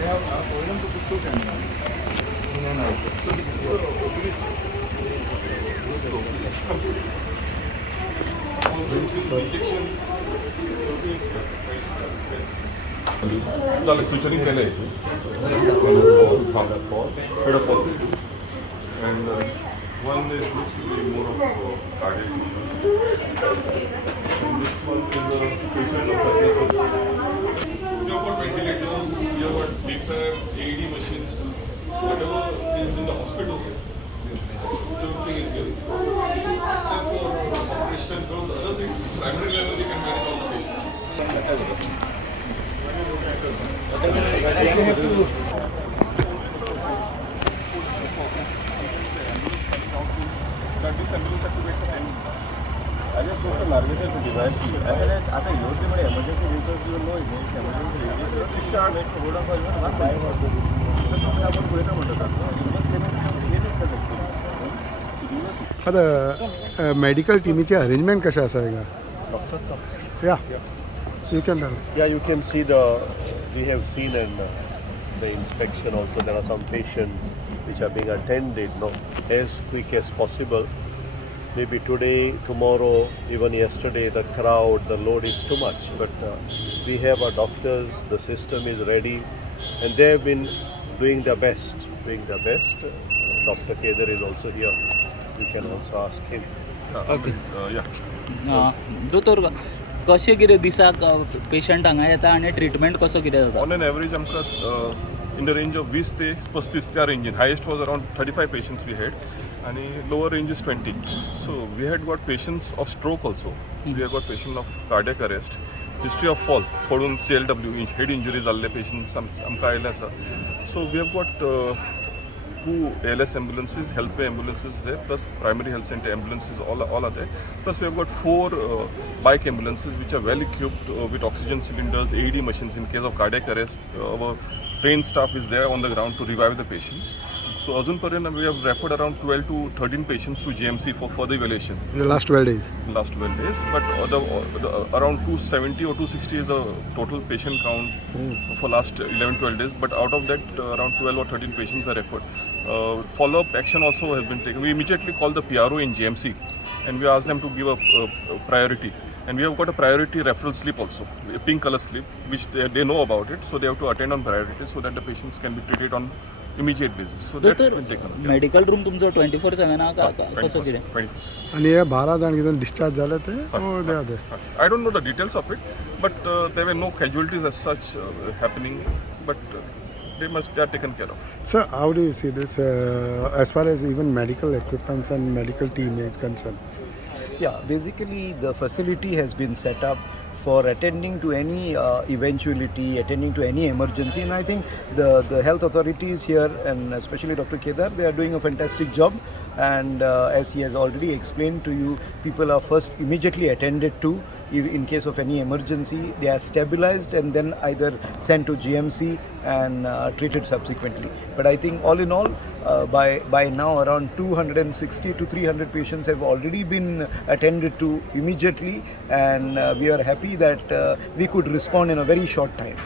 Like switching can I? And one is looks to be more of cardiac issue. And this one is a patient of the you have got ventilators, you have got defib, AED machines, whatever is in the hospital, everything is here. Except for operation and those other things, primary level they can manage all the patients. This ambulance have to wait for 10 minutes. I just got a larvator to divide. आता योजनेमुळे emergency vehicles you know emergency vehicles rickshaw make road of even one by was the तर आपण पुढे काय म्हणतो आता medical टीमीची arrangement कशें आसा हिंगा? या you can Yeah, you can see we have seen in the inspection also there are some patients which are being attended as quick as possible. Maybe today, tomorrow, even yesterday, the crowd, the load is too much. But we have our doctors, the system is ready, and they have been doing their best. Dr. Kedar is also here. You can also ask him. Okay Yeah. दोतोर कशें कितें दिसाक patient हांगा येता आनी treatment कसो कितें जाता? On an average, आमकां in the range of 20 ते 35 त्या range. Highest was around 35 patients we had, and lower range is 20. So we had got patients of stroke also. We had got patients of cardiac arrest, history of fall, पडून CLW, head injury जाल्ले patients आमकां आयले आसा. So we have got 2 ALS ambulances, healthway ambulances there, plus primary health center ambulances, all are there. Plus we have got 4 bike ambulances which are well equipped with oxygen cylinders, AED machines in case of cardiac arrest. Our trained staff is there on the ground to revive the patients. So Azunparyan we have referred around 12 to 13 patients to GMC for further evaluation. In the last 12 days. Last 12 days, but around 270 or 260 is a total patient count for last 11-12 days. But out of that, around 12 or 13 patients are referred. Follow-up action also has been taken. We immediately called the PRO in GMC, and we asked them to give a priority. And we have got a priority referral slip also, a pink color slip, which they know about it, so they have to attend on priority so that the patients can be treated on immediate basis. So that's been taken. Medical room तुमचो 24/7 कसो कितें? 21st. आणि हे 12 जाण कितें discharge जाले ते they are I don't know the details of it, but there were no casualties as such happening, but they are taken care of. Sir, how do you see this as far as even medical equipments and medical team is concerned? Yeah, basically the facility has been set up for attending to any eventuality, attending to any emergency, and I think the health authorities here, and especially Dr. Kedar, they are doing a fantastic job. And as he has already explained to you, people are first immediately attended to in case of any emergency. They are stabilized and then either sent to GMC and treated subsequently. But I think all in all, by now around 260 to 300 patients have already been attended to immediately, and we are happy that we could respond in a very short time.